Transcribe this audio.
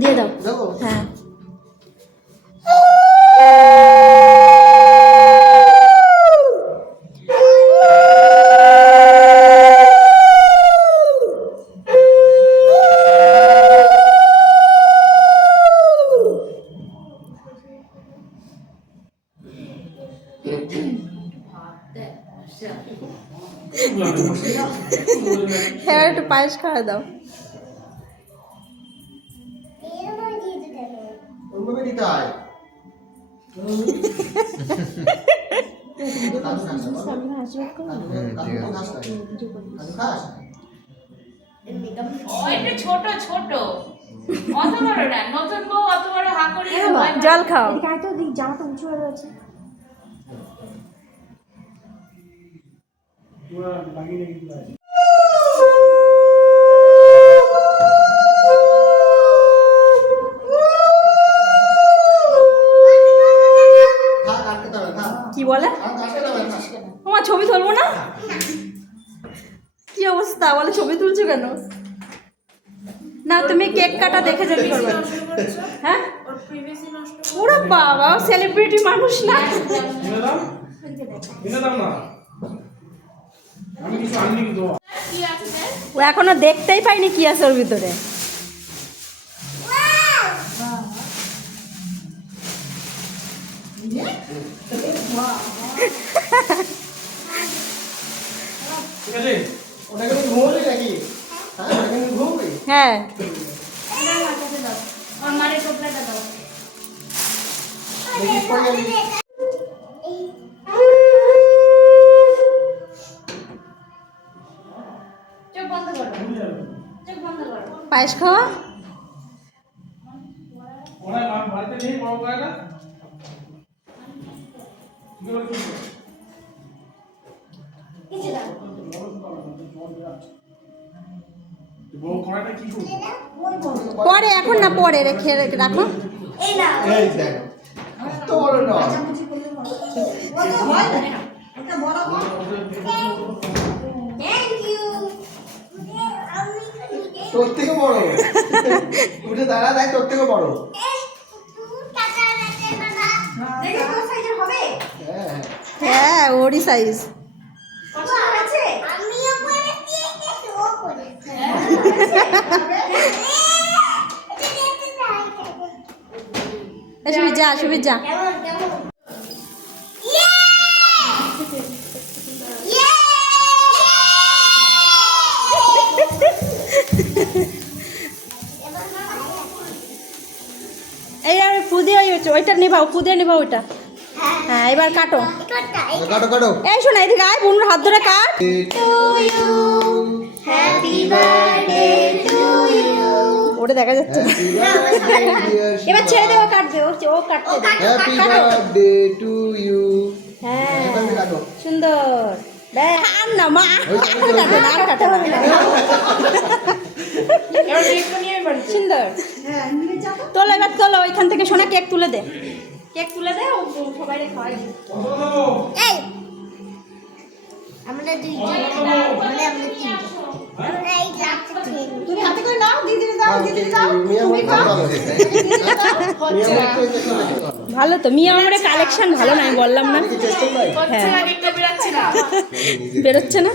দিয়ে দাও। হ্যাঁ হ্যাঁ একটু পায়েস খাওয়া দাও। ছোট ছোট অত বড় না, নতুন বউ অত বড় হা করে জল খাও। জামা তো উঁচু হয়ে রয়েছে। কি বলে তোমার ছবি তুলবো না? কি অবস্থা বলে ছবি তুলছো কেন? না তুমি কেক কাটা দেখে যাবি করবে। হ্যাঁ ওরা বাবা সেলিব্রিটি মানুষ না। ও এখনো দেখতেই পাইনি কি আছে ওর ভিতরে। হ্যাঁ পায়েস খাওয়া। পরে এখন না পরে রেখে রাখো। তোর থেকে বড় উঠে দাঁড়া দেখ তোর থেকে বড়। হ্যাঁ ওরই সাইজ। যা সুবি যা। এই ফুদে ওইটা নিভাও, ফুদে নিভাও ওইটা। হ্যাঁ এবার কাটো কাটো কাটো। এই শোনা এদিকে আয়, বোনের হাত ধরে কাট। ওটা দেখা যাচ্ছে না। এবার ছেড়ে দেবো, কাটবে ও কাটতে দে। Happy birthday to you. হ্যাঁ সুন্দর। আর না মা এখন কাটে না, আর কাটে না। সুন্দর তোলো, এবার তোলো ওইখান থেকে। শোনা কেক তুলে দে, কেক তুলে দে, ও সবাই খাওয়াই। এই আমরা তুমি হাতে করে নাও, দিদি দাও, দিদি দাও, তুমি খাও। ভালো তো মিয়া আমাদের কালেকশন ভালো না, আমি বললাম না। হ্যাঁ বেরোচ্ছে না।